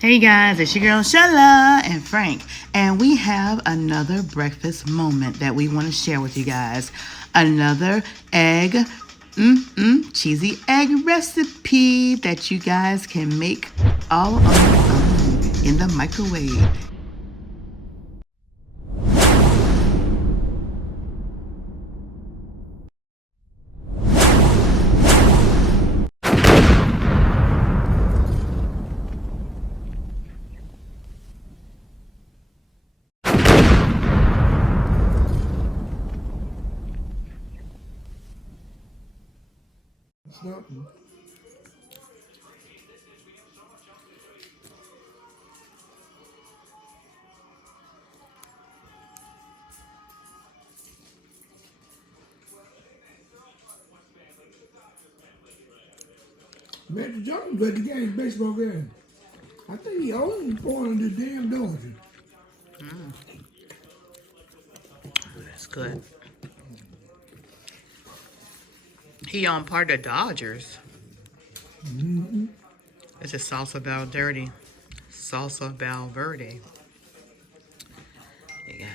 Hey guys, it's your girl Shella and Frank, and we have another breakfast moment that we want to share with you guys. Another egg, cheesy egg recipe that you guys can make all on your own in the microwave. Something. Magic Johnson at the game, baseball game. I think he owns one of the damn Dodgers. That's good. He on part of the Dodgers. It's a salsa Valverde. Salsa Valverde. You guys.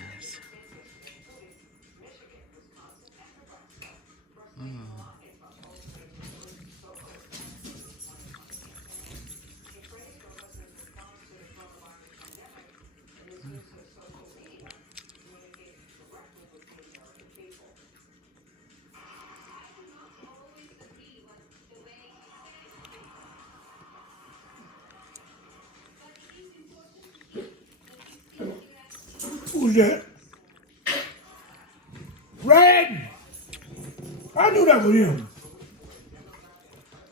Who's that? Red! I knew that was him.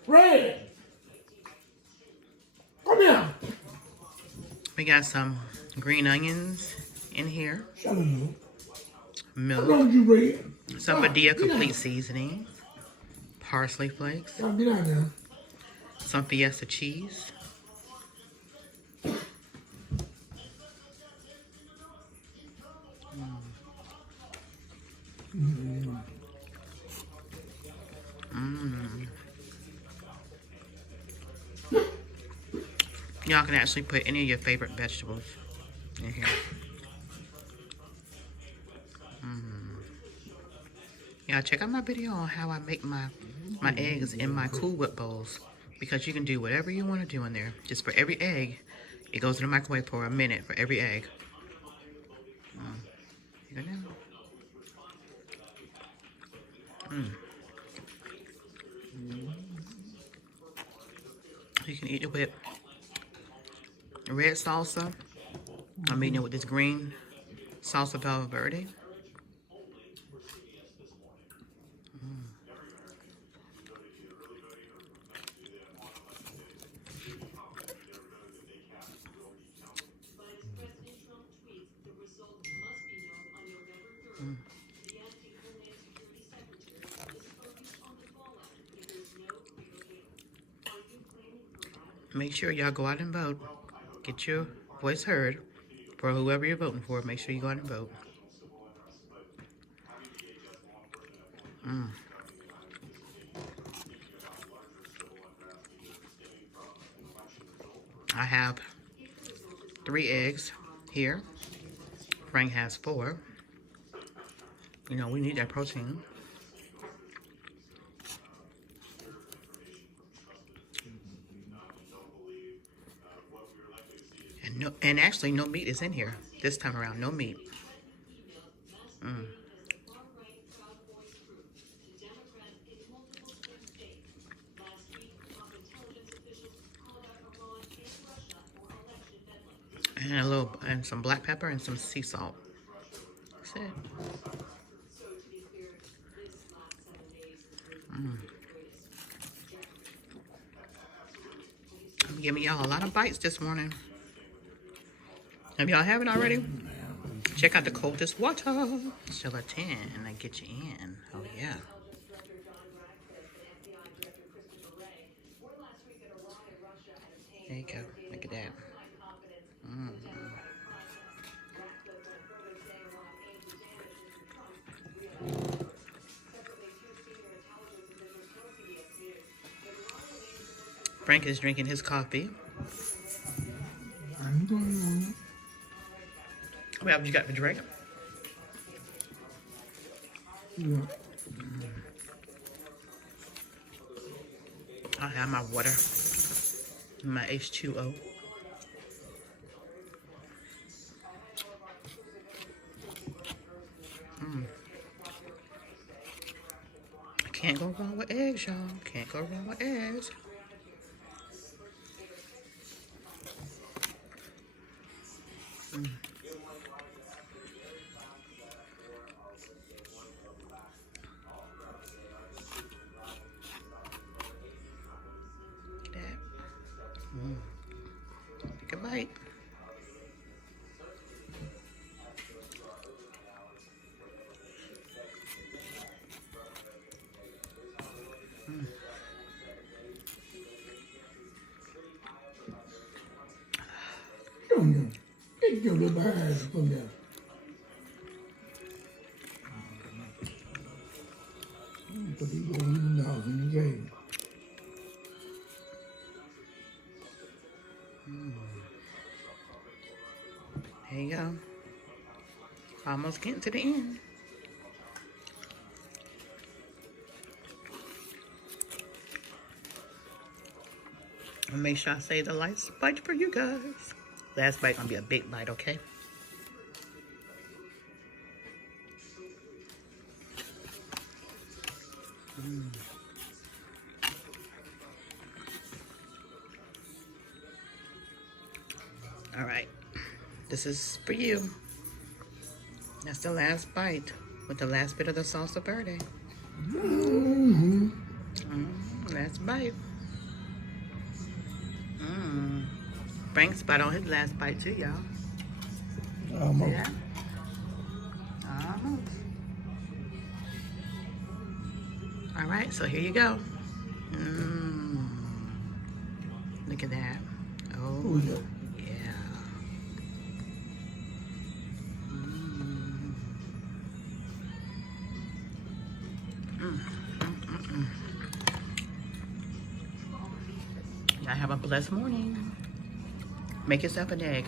Red! Come here. We got some green onions in here. Shut up, you. How Milk. long you, Red? Some Padilla complete seasoning. Parsley flakes. Now get out there. Some Fiesta cheese. Y'all can actually put any of your favorite vegetables in here. Yeah, check out my video on how I make my eggs in my Cool Whip bowls, because you can do whatever you want to do in there. Just for every egg, it goes in the microwave for a minute for every egg. You go now. You can eat it with red salsa. I'm eating it with this green salsa Valverde. Make sure y'all go out and vote. Get your voice heard for whoever you're voting for. Make sure you go out and vote. I have 3 eggs here. Frank has 4. You know, we need that protein. And actually no meat is in here this time around. No meat. And some black pepper and some sea salt. That's it. I'm giving y'all a lot of bites this morning. If y'all haven't already, check out the coldest water. Gelatin, and I get you in. Oh yeah. There you go. Look at that. Frank is drinking his coffee. Well, you got the drink? Yeah. I have my water, my H2O. Can't go wrong with eggs, y'all. Can't go wrong with eggs. That. Take a bite. Get your little ass from there. Put these little $1 in the game. There you go. Almost getting to the end. I'll make sure I save the last bite for you guys. Last bite gonna be a big bite, okay? All right, this is for you. That's the last bite with the last bit of the salsa verde. Last bite. Frank's bite on his last bite too, y'all. Almost. Yeah. Almost. All right, so here you go. Look at that. Oh, Yeah. yeah. Y'all have a blessed morning. Make yourself an egg.